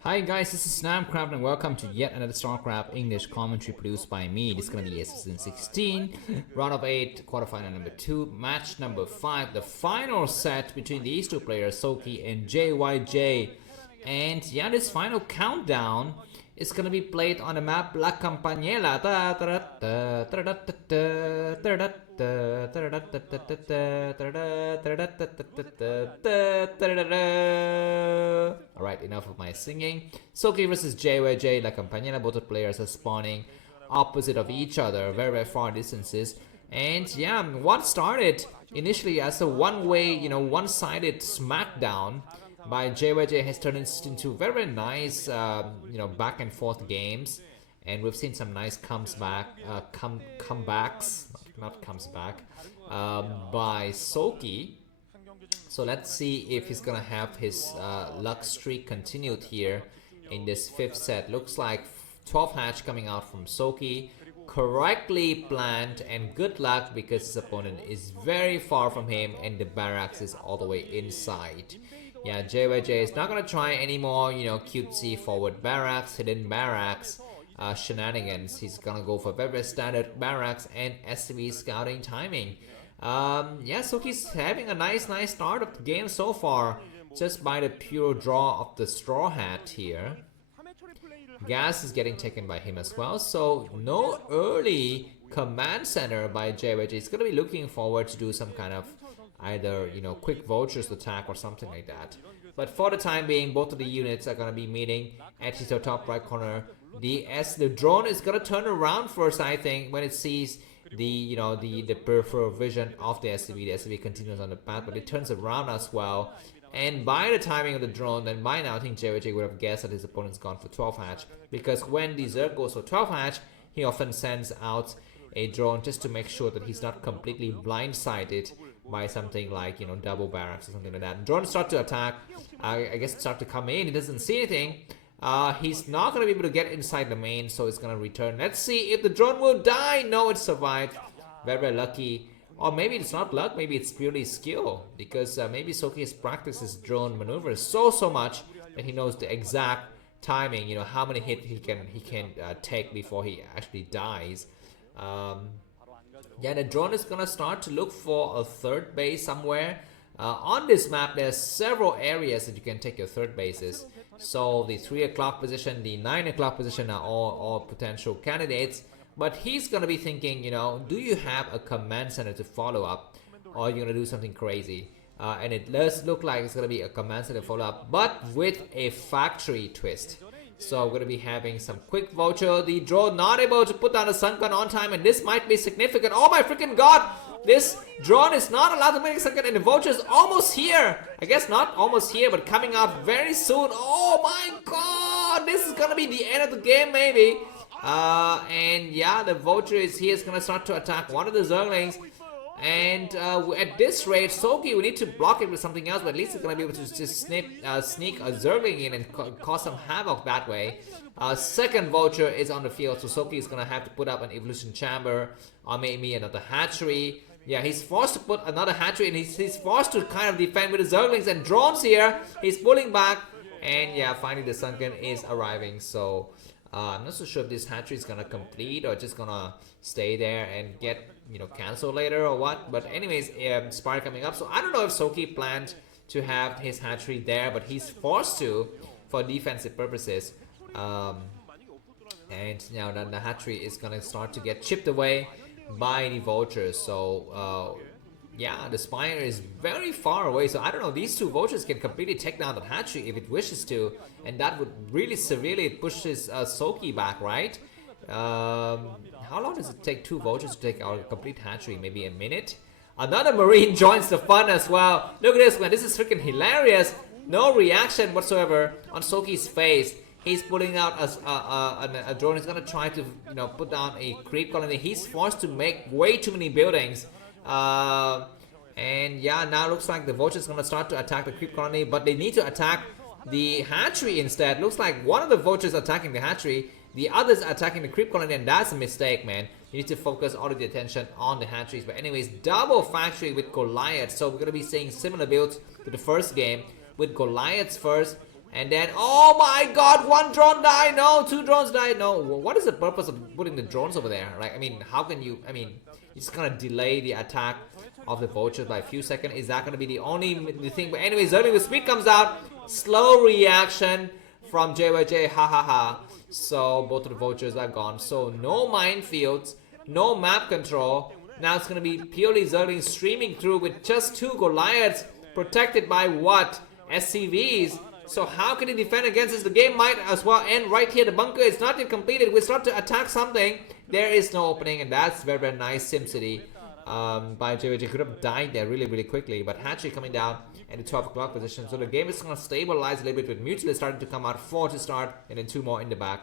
Hi guys, this is Starcraft and welcome to yet another Starcraft English commentary produced by me. This is gonna be ASL S16 round of 8, quarterfinal number 2, match number 5, the final set between these two players, Soulkey and JyJ. And yeah, this final countdown is gonna be played on the map La Campanella. Alright, enough of my singing. Soulkey versus JyJ La Campanella. Both the players are spawning opposite of each other, very far distances. And yeah, what started initially as a one-way, one-sided smackdown by JyJ has turned into very nice, back and forth games, and we've seen some nice comebacks, not comes back, by Soulkey. So let's see if he's gonna have his luck streak continued here in this 5th set. Looks like 12 hatch coming out from Soulkey. Correctly planned, and good luck because his opponent is very far from him and the barracks is all the way inside. Yeah, JyJ is not gonna try anymore, cutesy forward barracks, hidden barracks, shenanigans. He's gonna go for very standard barracks and SCV scouting timing. Yeah, Soulkey's having a nice start of the game so far, just by the pure draw of the straw hat here. Gas is getting taken by him as well, so no early command center by JyJ. He's gonna be looking forward to do some kind of either quick vultures attack or something like that. But for the time being, both of the units are gonna be meeting at his top right corner. The drone is gonna turn around first, I think, when it sees the peripheral vision of the SCV. The SCV continues on the path, but it turns around as well. And by the timing of the drone, then by now I think JyJ would have guessed that his opponent's gone for 12 hatch, because when the Zelle goes for 12 hatch, he often sends out a drone just to make sure that he's not completely blindsided by something like double barracks or something like that. And drones start to attack, I guess start to come in. He doesn't see anything. He's not going to be able to get inside the main, so it's going to return. Let's see if the drone will die. No, it survived. Very lucky. Or maybe it's not luck, maybe it's purely skill, because maybe Soulkey has practiced his drone maneuvers so much that he knows the exact timing, how many hits he can take before he actually dies. Yeah, the drone is gonna start to look for a third base somewhere. On this map, there's several areas that you can take your third bases. So the 3 o'clock position, the 9 o'clock position are all potential candidates. But he's gonna be thinking, do you have a command center to follow up, or are you gonna do something crazy? And it does look like it's gonna be a command center follow up, but with a factory twist. So we're gonna be having some quick vulture. The drone not able to put down a sunken on time, and this might be significant. Oh my freaking god! This drone is not allowed to make a sunken, and the vulture is almost here. I guess not almost here, but coming out very soon. Oh my god! This is gonna be the end of the game, maybe. And yeah, the vulture is here. Is gonna start to attack one of the Zerglings. And at this rate, Soulkey, we need to block it with something else, but at least it's gonna be able to just sneak a Zergling in and cause some havoc that way. Second vulture is on the field, so Soulkey is gonna have to put up an evolution chamber, or maybe another hatchery. Yeah, he's forced to put another hatchery, and he's forced to kind of defend with the Zerglings and drones here. He's pulling back, and yeah, finally the sunken is arriving. So I'm not so sure if this hatchery is gonna complete or just gonna stay there and get cancelled later or what. But anyways, Spire coming up, so I don't know if Soulkey planned to have his hatchery there, but he's forced to for defensive purposes. And now the hatchery is gonna start to get chipped away by the vultures. So yeah, the Spire is very far away, so I don't know, these two vultures can completely take down the hatchery if it wishes to, and that would really severely push his Soulkey back, right? How long does it take 2 vultures to take out a complete hatchery? Maybe a minute? Another Marine joins the fun as well. Look at this, man, this is freaking hilarious. No reaction whatsoever on Soulkey's face. He's pulling out a drone. He's gonna try to put down a creep colony. He's forced to make way too many buildings. And yeah, now looks like the vulture is gonna start to attack the creep colony, but they need to attack the hatchery instead. Looks like one of the vultures attacking the hatchery, the others attacking the creep colony, and that's a mistake, man. You need to focus all of the attention on the hatcheries. But anyways, double factory with Goliath. So we're gonna be seeing similar builds to the first game with Goliaths first, And then, oh my god, one drone died, no, two drones died, no. What is the purpose of putting the drones over there? Like, I mean, how can you, I mean, it's gonna delay the attack of the vultures by a few seconds. Is that gonna be the only thing? But anyways, Zerling with speed comes out. Slow reaction from JyJ, ha ha ha. So both of the vultures are gone. So no minefields, no map control. Now it's gonna be purely Zerling streaming through with just two Goliaths protected by what? SCVs. So how can he defend against this? The game might as well end right here. The bunker is not yet completed. We start to attack something. There is no opening, and that's very, very nice SimCity by JyJ. Could have died there really, really quickly. But Hatchery coming down at the 12 o'clock position. So the game is going to stabilize a little bit with Mutualist starting to come out. 4 to start, and then 2 more in the back.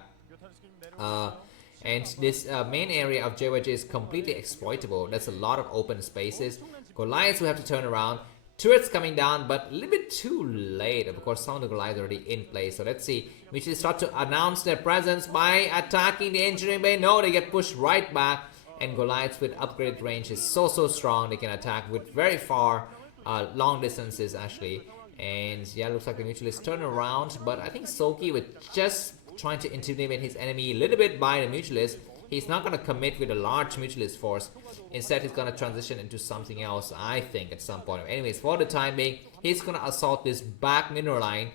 And this main area of JyJ is completely exploitable. There's a lot of open spaces. Goliaths will have to turn around. Turrets coming down, but a little bit too late. Of course, some of the Goliaths are already in place. So let's see. We should start to announce their presence by attacking the engineering bay. No, they get pushed right back. And Goliaths with upgraded range is so strong. They can attack with very far, long distances actually. And yeah, looks like the Mutualist turn around. But I think Soulkey with just trying to intimidate his enemy a little bit by the Mutualist. He's not going to commit with a large Mutualist force. Instead, he's going to transition into something else, I think, at some point. Anyways, for the time being, he's going to assault this back mineral line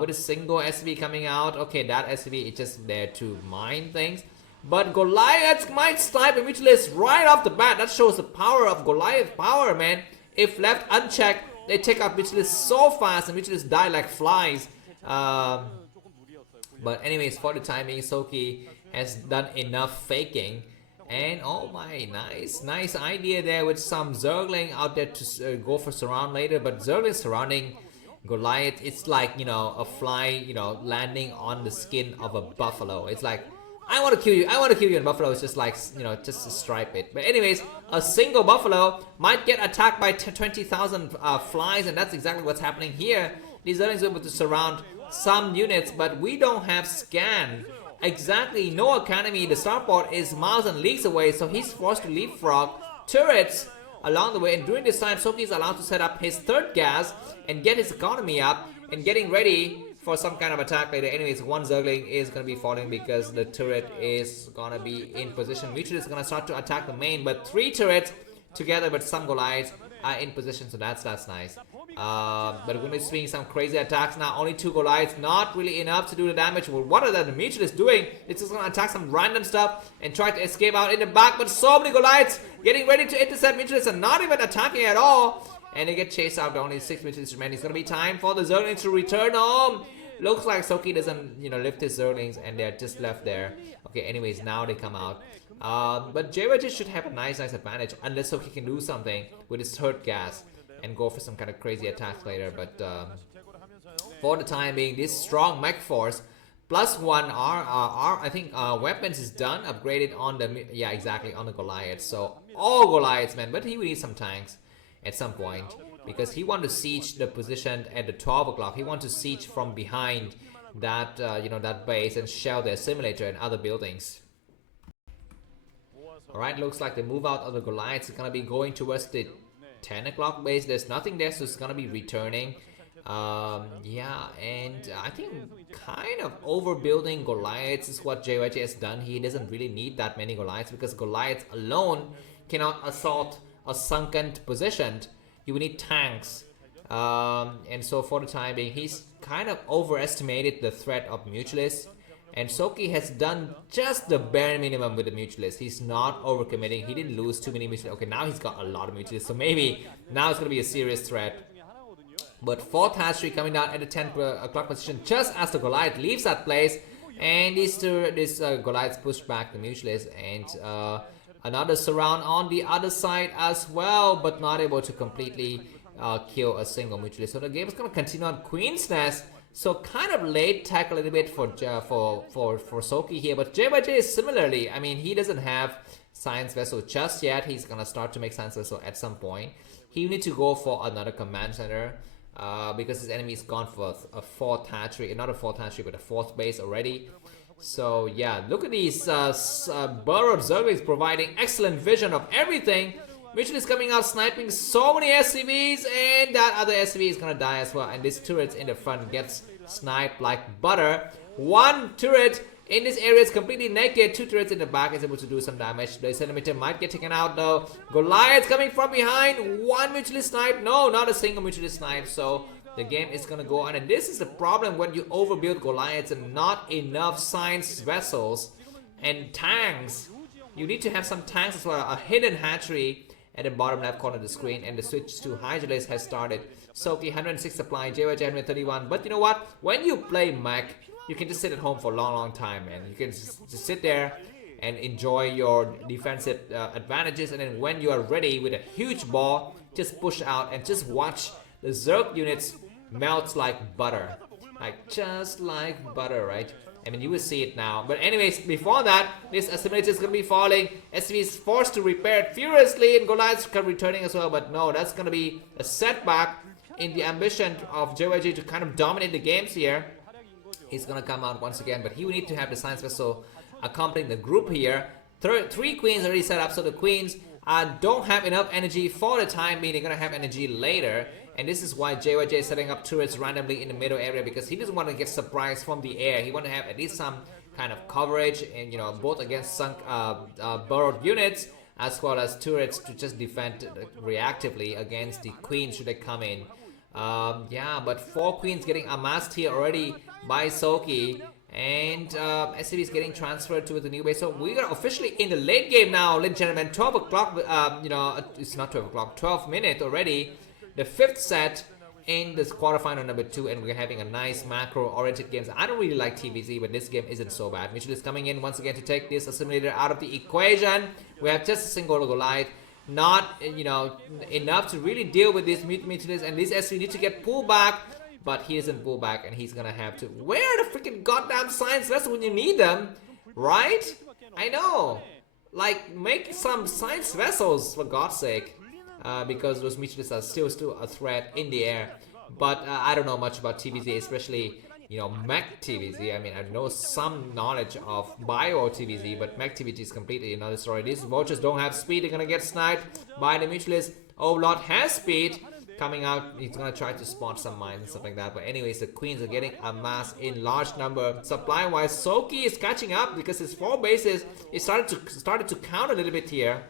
with a single SCV coming out. Okay, that SCV is just there to mine things. But Goliaths might snipe a Mutualist right off the bat. That shows the power of Goliath power, man. If left unchecked, they take out Mutualists so fast and Mutualists die like flies. But anyways, for the time being, Soulkey has done enough faking. And oh my, nice idea there with some Zergling out there to go for surround later. But Zergling surrounding Goliath, it's like, you know, a fly, you know, landing on the skin of a buffalo. It's like, I want to kill you, and buffalo is just like, you know, just to stripe it. But anyways, a single buffalo might get attacked by 20,000 flies, and that's exactly what's happening here. These Zerglings are able to surround some units, but we don't have scan. Exactly, no academy. The starport is miles and leagues away, so he's forced to leapfrog turrets along the way. And during this time, Soulkey is allowed to set up his third gas and get his economy up and getting ready for some kind of attack later. Anyways, one Zergling is going to be falling because the turret is going to be in position. Mutual is going to start to attack the main, but 3 turrets together with some Goliaths are in position, so that's nice. But we're going to be seeing some crazy attacks now. Only 2 Goliaths, not really enough to do the damage. Well, what are the Mutualists doing? It's just going to attack some random stuff and try to escape out in the back. But so many Goliaths getting ready to intercept Mutualists and not even attacking at all. And they get chased out. Only 6 Mutualists remain. It's going to be time for the Zerglings to return home. Looks like Soulkey doesn't, you know, lift his Zerglings and they're just left there. Okay, anyways, now they come out. But JyJ should have a nice advantage unless Soulkey can do something with his third gas and go for some kind of crazy attacks later. But for the time being, this strong mech force +1 I think weapons is done, upgraded on the, yeah, exactly, on the Goliath. So all Goliaths, man, but he will need some tanks at some point because he wants to siege the position at the 12 o'clock. He wants to siege from behind that, you know, that base and shell their simulator and other buildings. Alright, looks like the move out of the Goliaths is going to be going towards the 10 o'clock base. There's nothing there, so it's going to be returning. Yeah, and I think kind of overbuilding Goliaths is what JyJ has done. He doesn't really need that many Goliaths because Goliaths alone cannot assault a sunken position. You will need tanks. And so for the time being, he's kind of overestimated the threat of Mutualists. And Soulkey has done just the bare minimum with the Mutualists. He's not overcommitting. He didn't lose too many Mutualists. Okay, now he's got a lot of Mutualists. So maybe now it's going to be a serious threat. But 4th hatchery coming down at the 10 o'clock position just as the Goliath leaves that place. And this Goliath's pushed back the Mutualists. And another surround on the other side as well. But not able to completely kill a single Mutualist. So the game is going to continue on Queen's Nest. So kind of late tech a little bit for Soulkey here, but JyJ is similarly. I mean, he doesn't have science vessel just yet. He's gonna start to make science vessel at some point. He need to go for another command center because his enemy is gone for a 4th hatchery, not a 4th hatchery, but a 4th base already. So yeah, look at these burrowed Zerglings providing excellent vision of everything. Mutual is coming out sniping so many SCVs, and that other SCV is gonna die as well. And this turret in the front gets sniped like butter. One turret in this area is completely naked. Two turrets in the back is able to do some damage. The centimeter might get taken out though. Goliath coming from behind. One mutually sniped. No, not a single mutually sniped. So the game is gonna go on, and this is the problem when you overbuild Goliaths and not enough science vessels and tanks. You need to have some tanks as well. A hidden hatchery at the bottom left corner of the screen, and the switch to JyJ has started. Soulkey 106 supply, JyJ 131. But you know what? When you play mech, you can just sit at home for a long time, and you can just sit there and enjoy your defensive advantages. And then when you are ready with a huge ball, just push out and just watch the Zerg units melt like butter, like just like butter, right? I mean, you will see it now. But anyways, before that, this assimilator is going to be falling. SV is forced to repair it furiously, and Goliath's returning as well. But no, that's going to be a setback in the ambition of JyJ to kind of dominate the games here. He's going to come out once again, but he will need to have the science vessel accompanying the group here. Three queens already set up, so the queens don't have enough energy for the time being. They're going to have energy later. And this is why JyJ is setting up turrets randomly in the middle area, because he doesn't want to get surprised from the air. He wants to have at least some kind of coverage, and you know, both against sunk burrowed units as well as turrets to just defend reactively against the queens should they come in. Yeah, but 4 queens getting amassed here already by Soulkey, and SCV is getting transferred to the new base. So we are officially in the late game now, ladies and gentlemen. 12 o'clock, you know, it's not 12 o'clock, 12 minutes already. The 5th set in this quarterfinal number 2, and we're having a nice macro-oriented games. I don't really like TvZ, but this game isn't so bad. Mitchell is coming in once again to take this assimilator out of the equation. We have just a single Goliath, not, you know, enough to really deal with these Mitchell, and this SV need to get pulled back, but he doesn't pull back, and he's gonna have to. Where are the freaking goddamn science vessels when you need them, right? I know, like, make some science vessels for God's sake. Because those Mitchell are still a threat in the air. But I don't know much about TvZ, especially, you know, mech TvZ. I mean, I know some knowledge of bio TvZ, but mech TvZ is completely another story. These vultures don't have speed. They're gonna get sniped by the Mutualist. Overlord has speed. Coming out, he's gonna try to spot some mines and stuff like that. But anyways, the queens are getting amassed in large number. Supply wise, Soulkey is catching up because his 4 bases is started to count a little bit here.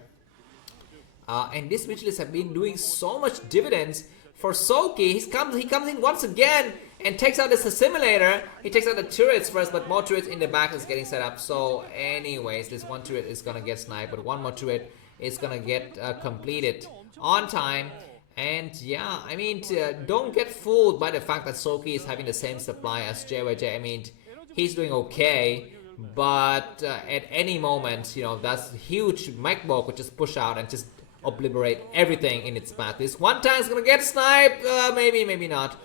And these Mitchell's have been doing so much dividends for Soulkey. He comes in once again and takes out this assimilator. He takes out the turrets first, but more turrets in the back is getting set up. So anyways, this one turret is gonna get sniped, but one more turret is gonna get completed on time. And yeah, I mean, don't get fooled by the fact that Soulkey is having the same supply as JyJ. I mean, he's doing okay, but at any moment, you know, that's huge mech ball could just push out and just obliterate everything in its path. This one tank's gonna get sniped, maybe not.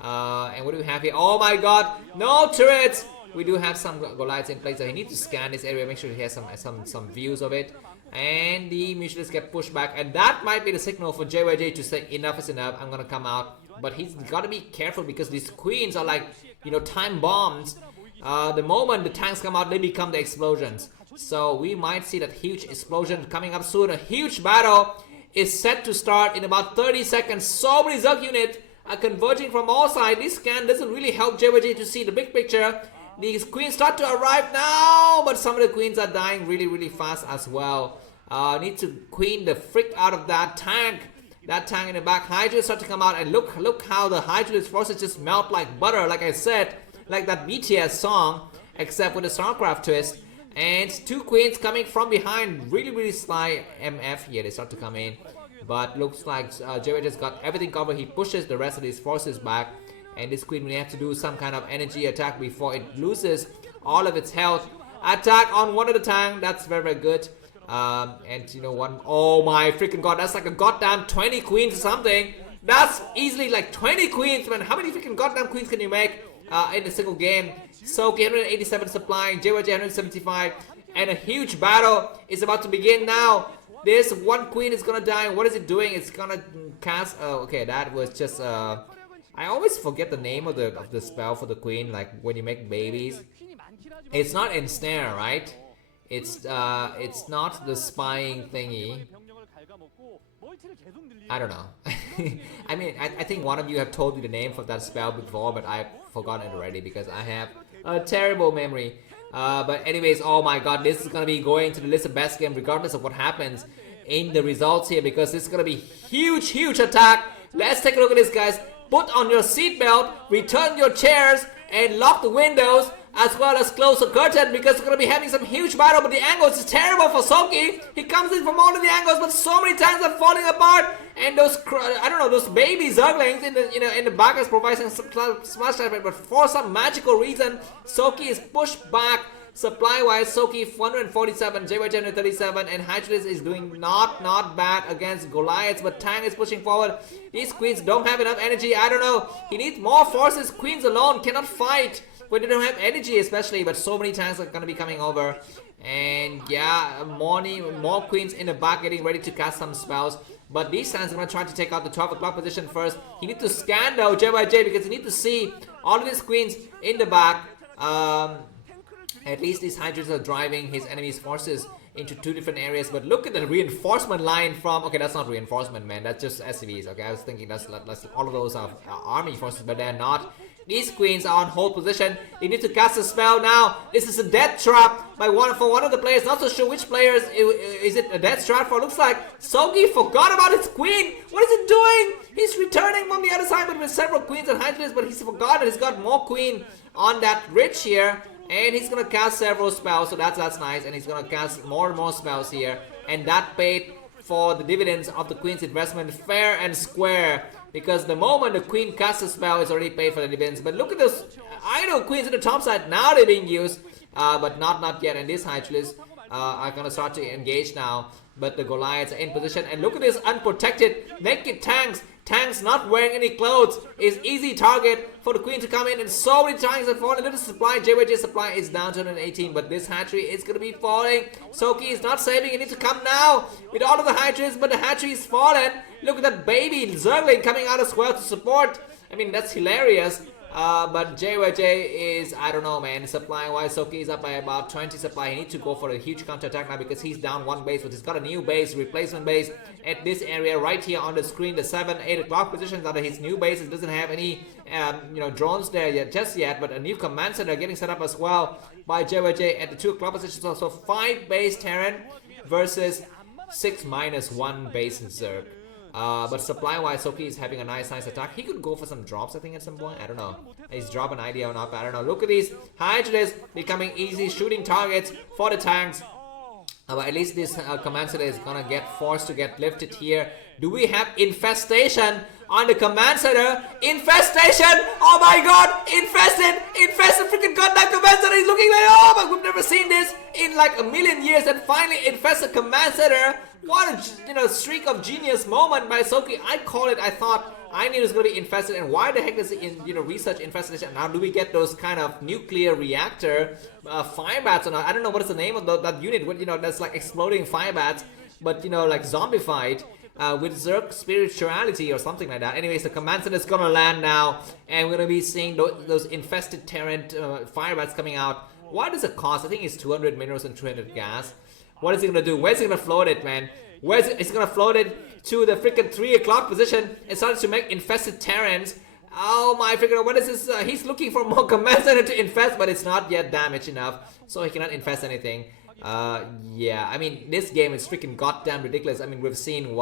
And what do we have here? Oh my god, no turrets! We do have some Goliaths in place, so he needs to scan this area, make sure he has some views of it. And the Mutualists get pushed back, and that might be the signal for JyJ to say enough is enough, I'm gonna come out. But he's gotta be careful because these queens are like, you know, time bombs. The moment the tanks come out, they become the explosions. So we might see that huge explosion coming up soon. A huge battle is set to start in about 30 seconds. So many Zerg units are converging from all sides. This scan doesn't really help JyJ to see the big picture. These queens start to arrive now, but some of the queens are dying really fast as well. Need to queen the frick out of that tank. That tank in the back. Hydra start to come out, and look how the Hydra's forces just melt like butter. Like I said, like that BTS song, except with a Starcraft twist. And 2 queens coming from behind, really sly MF here. They start to come in, but looks like JyJ just got everything covered. He pushes the rest of these forces back, and this queen will have to do some kind of energy attack before it loses all of its health. Attack on one of the tank. That's very good. And you know one, oh my freaking god, that's like a goddamn 20 queens or something. That's easily like 20 queens, man. How many freaking goddamn queens can you make in a single game? Soulkey 187 supply, JyJ 175, and a huge battle is about to begin now. This one queen is gonna die. What is it doing? It's gonna cast. Okay, that was just. I always forget the name of the spell for the queen. Like when you make babies, it's not ensnare, right? It's not the spying thingy. I don't know. I mean, I think one of you have told me the name for that spell before, but I've forgotten it already because I have a terrible memory. But anyways, oh my god, this is gonna be going to the list of best game regardless of what happens in the results here, because this is gonna be huge attack. Let's take a look at this, guys. Put on your seatbelt, return your chairs, and lock the windows, as well as close the curtain, because we're gonna be having some huge battle. But the angles is terrible for Soulkey. He comes in from all of the angles, but so many times are falling apart. And those, I don't know, those baby Zerglings in the in the back is providing some smash damage. But for some magical reason, Soulkey is pushed back. Supply-wise, Soulkey 147, JyJ 137, and Hydralis is doing not bad against Goliaths, but Tang is pushing forward. These queens don't have enough energy. I don't know. He needs more forces. Queens alone cannot fight when they don't have energy, especially. But so many tanks are gonna be coming over, and yeah, more queens in the back getting ready to cast some spells. But these tanks are gonna try to take out the 12 o'clock position first. He needs to scan though, JyJ, because he needs to see all of these queens in the back. At least these Hydras are driving his enemy's forces into two different areas. But look at the reinforcement line from... Okay, that's not reinforcement, man. That's just SCVs. Okay, I was thinking that's all of those are army forces, but they're not. These queens are on hold position. They need to cast a spell now. This is a death trap by for one of the players. Not so sure which players is it a death trap for. Looks like Soulkey forgot about his queen. What is it doing? He's returning from the other side, but with several queens and Hydras. But he's forgotten. He's got more queen on that ridge here. And he's gonna cast several spells, so that's nice. And he's gonna cast more and more spells here, and that paid for the dividends of the queen's investment fair and square. Because the moment the queen casts a spell, it's already paid for the dividends. But look at those idle queens in the top side. Now they're being used, but not yet. And these Hydralis are gonna start to engage now. But the Goliaths are in position, and look at this unprotected naked tanks. Tanks not wearing any clothes is easy target for the queen to come in, and so many tanks have fallen into the supply. JyJ's supply is down to 118, but this hatchery is going to be falling. Soulkey is not saving. He needs to come now with all of the hatcheries, but the hatchery is fallen. Look at that baby Zergling coming out as well to support. I mean, that's hilarious. But JyJ is, I don't know, man. Supply wise, Soulkey is up by about 20 supply. He needs to go for a huge counter attack now because he's down one base, but he's got a new base, replacement base at this area right here on the screen. The 7, 8 o'clock positions under his new base. It doesn't have any, drones there yet, just yet, but a new command center getting set up as well by JyJ at the 2 o'clock position. So 5 base Terran versus 6 minus 1 base Zerg. But supply-wise, Soulkey is having a nice attack. He could go for some drops, I think, at some point. I don't know. He's dropping an idea or not, but I don't know. Look at these Hydras becoming easy shooting targets for the tanks. But at least this command center is gonna get forced to get lifted here. Do we have infestation on the command center? Infestation! Oh my god! Infested! Infested freaking goddamn command center! He's looking like, oh my, we've never seen this in like a million years. And finally infested command center. What a streak of genius moment by Soulkey. I call it. I knew it was going to be infested. And why the heck is it in research infestation? Now do we get those kind of nuclear reactor fire bats or not? I don't know what is the name of that unit. That's like exploding fire bats, but like zombified. With Zerg spirituality or something like that. Anyways, the command center is gonna land now, and we're gonna be seeing those infested Terran fire bats coming out. What does it cost? I think it's 200 minerals and 200 gas. What is he gonna do? Where's he gonna float it, man? Where's it? He's gonna float it to the freaking 3 o'clock position and starts to make infested Terrans. Oh my freaking! What is this? He's looking for more command center to infest, but it's not yet damaged enough, so he cannot infest anything. Yeah, I mean, this game is freaking goddamn ridiculous. I mean, we've seen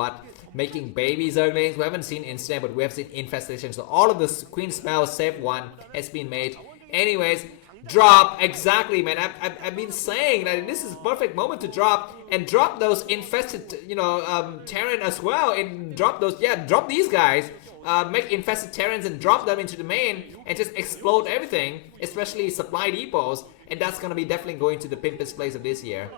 making baby Zerglings. We haven't seen instant, but we have seen infestation. So all of the queen spells, save one, has been made. Anyways, drop, exactly, man. I've been saying that this is a perfect moment to drop, and drop those infested, Terran as well, and drop these guys. Make infested Terrans and drop them into the main and just explode everything, especially supply depots. And that's gonna be definitely going to the pimpest place of this year.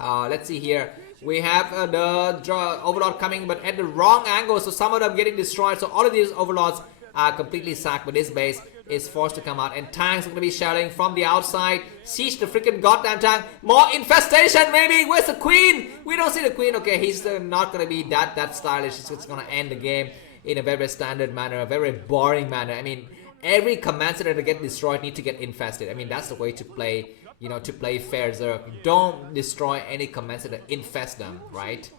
Let's see here. We have the Overlord coming, but at the wrong angle, so some of them getting destroyed. So all of these Overlords are completely sacked, but this base is forced to come out. And tanks are gonna be shelling from the outside. Siege the freaking goddamn tank. More infestation, maybe. Where's the queen? We don't see the queen. Okay, he's not gonna be that stylish. It's just gonna end the game in a very standard manner, a very boring manner. I mean, every command center to get destroyed need to get infested. I mean, that's the way to play, to play fair Zerg. Don't destroy any command center, infest them, right?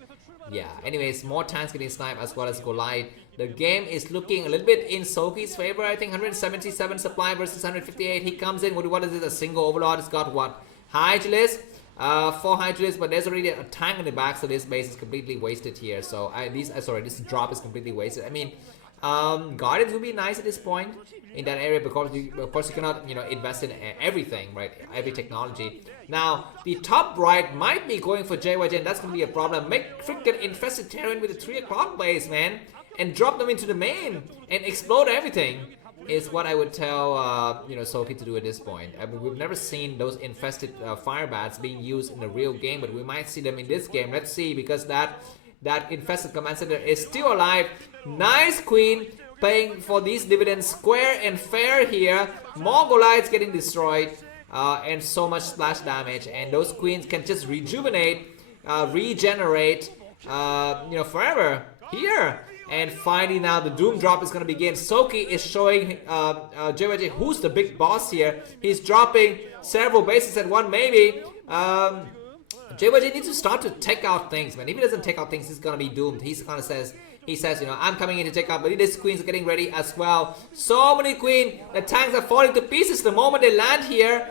Yeah, anyways, more tanks getting sniped as well as Goliath. The game is looking a little bit in Soulkey's favor. I think 177 supply versus 158. He comes in. What is it? A single overlord. It's got what? Hydralis. 4 Hydralis, but there's already a tank in the back, so this base is completely wasted here. So this drop is completely wasted. I mean, Guardians would be nice at this point in that area because of course you cannot invest in everything, right? Every technology. Now the top right might be going for JyJ, and that's gonna be a problem. Make freaking infested Terran with the 3 o'clock base, man, and drop them into the main and explode everything. Is what I would tell Soulkey to do at this point. I mean, we've never seen those infested fire bats being used in the real game, but we might see them in this game. Let's see, because that infested command center is still alive. Nice queen paying for these dividends square and fair here. More Goliaths getting destroyed and so much splash damage, and those queens can just rejuvenate, regenerate forever here. And finally now the Doom drop is going to begin. Soulkey is showing JyJ who's the big boss here. He's dropping several bases at one maybe. JyJ needs to start to take out things, man. If he doesn't take out things, he's going to be doomed. He says, I'm coming in to take out, but this queen's are getting ready as well. So many queen. The tanks are falling to pieces the moment they land here.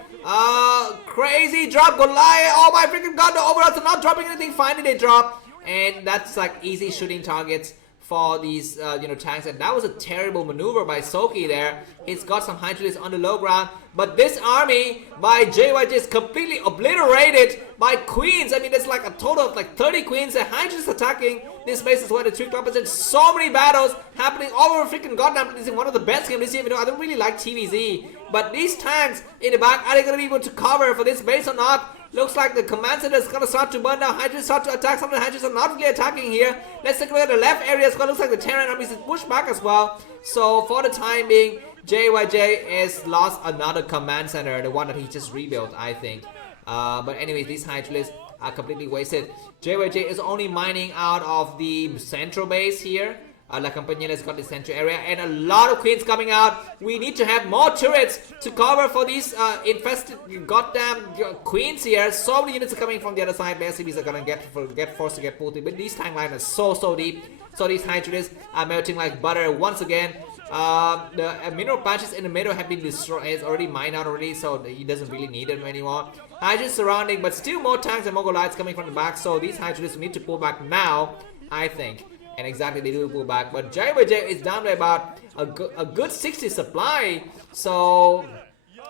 Crazy drop, Goliath. Oh my freaking god, the overalls are not dropping anything. Finally they drop. And that's like easy shooting targets for these tanks, and that was a terrible maneuver by Soulkey there. He's got some Hydralis on the low ground, but this army by JyJ is completely obliterated by queens. I mean, there's like a total of like 30 queens and Hydralis attacking this base as well. The 3 clubs and so many battles happening all over freaking goddamn. This is one of the best games this year. I don't really like TvZ, but these tanks in the back, are they going to be able to cover for this base or not? Looks like the command center is going to start to burn down. Hydralis start to attack. Some of the Hydralis are not really attacking here. Let's take a look at the left area as well. Looks like the Terran army is pushed back as well. So for the time being, JyJ has lost another command center, the one that he just rebuilt, I think. But anyways, these Hydralis are completely wasted. JyJ is only mining out of the central base here. La Campanella has got the central area, and a lot of queens coming out. We need to have more turrets to cover for these infested goddamn queens here. So many units are coming from the other side. The SCBs are gonna get forced to get pulled in, but these tank lines are so deep. So these Hydralis are melting like butter once again. The mineral patches in the middle have been destroyed. It's already mined out already, so he doesn't really need them anymore. Hydralis surrounding, but still more tanks and more Goliaths coming from the back. So these Hydralis need to pull back now, I think. And exactly, they do pull back, but JyJ is down by about a good 60 supply, so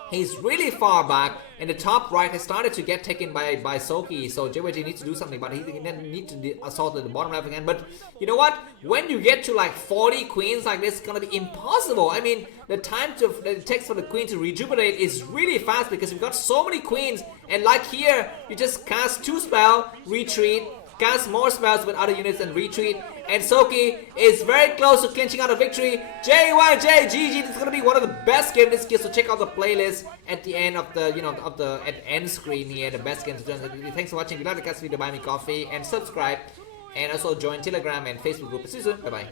he's really far back. And the top right has started to get taken by Soulkey, so JyJ needs to do something, but he then needs to assault at the bottom left again. But you know what? When you get to like 40 queens like this, it's gonna be impossible. I mean, the time that it takes for the queen to rejuvenate is really fast because we've got so many queens, and like here, you just cast 2 spells, retreat, cast more spells with other units and retreat, and Soulkey is very close to clinching out a victory. JyJ, GG. This is gonna be one of the best games this year. So check out the playlist at the end of the at end screen here. The best games. Thanks for watching. If you like the video, buy me coffee and subscribe, and also join Telegram and Facebook group. See you soon. Bye bye.